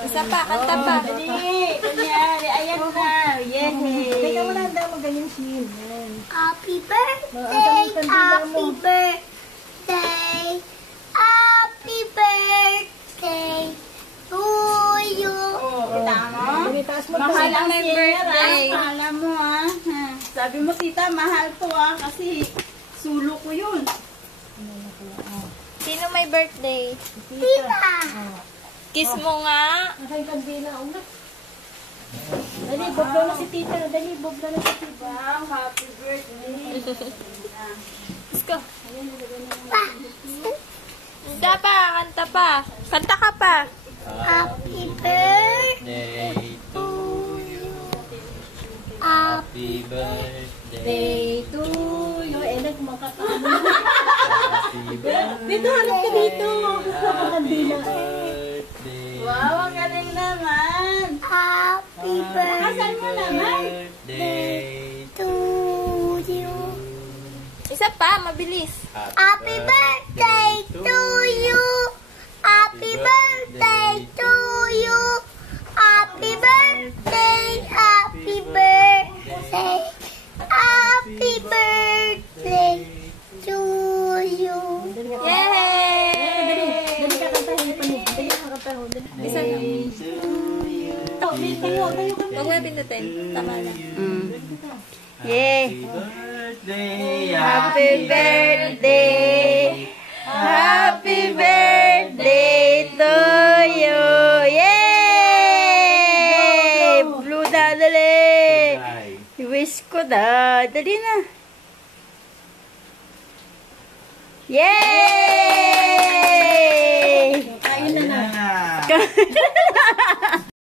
Isa pa, kanta pa. Dali, kunyari, ayan na. Yehey. Teka mo lang daw magaling siya. Happy birthday, happy birthday, happy birthday to you. Kita mo? Taas mo Mahal ang may birthday. birthday. Alam mo Sabi mo tita, mahal to kasi sulo ko yun. Sino may birthday? Tita. Kiss mo nga. Nakay kandila. Dali, boblo na si tita. Dali, boblo na si tita. Wow, happy birthday. Kiss ko. Kanta pa, kanta pa. Kanta ka pa. Happy birthday Day to you. Happy Happy birthday. Day to you. Nagmakataon. Happy birthday. Dito, harap ka dito. Napakandila. Birthday. Wow, ang galing naman. happy Asan mo naman? Birthday. to you. Isa pa, mabilis. Happy birthday to you. Happy birthday to you. Happy birthday, happy birthday. Happy birthday to you. Yay! Dali ka kantahin pa niya. Dali ka kantahin. Isa na. Tayo. Huwag mo na pindutin. Tama na. Happy birthday. Happy birthday. Happy birthday to you. Yay! Blue na, dali. I-wish ko na. Dali na. Yay! Kain na na. na.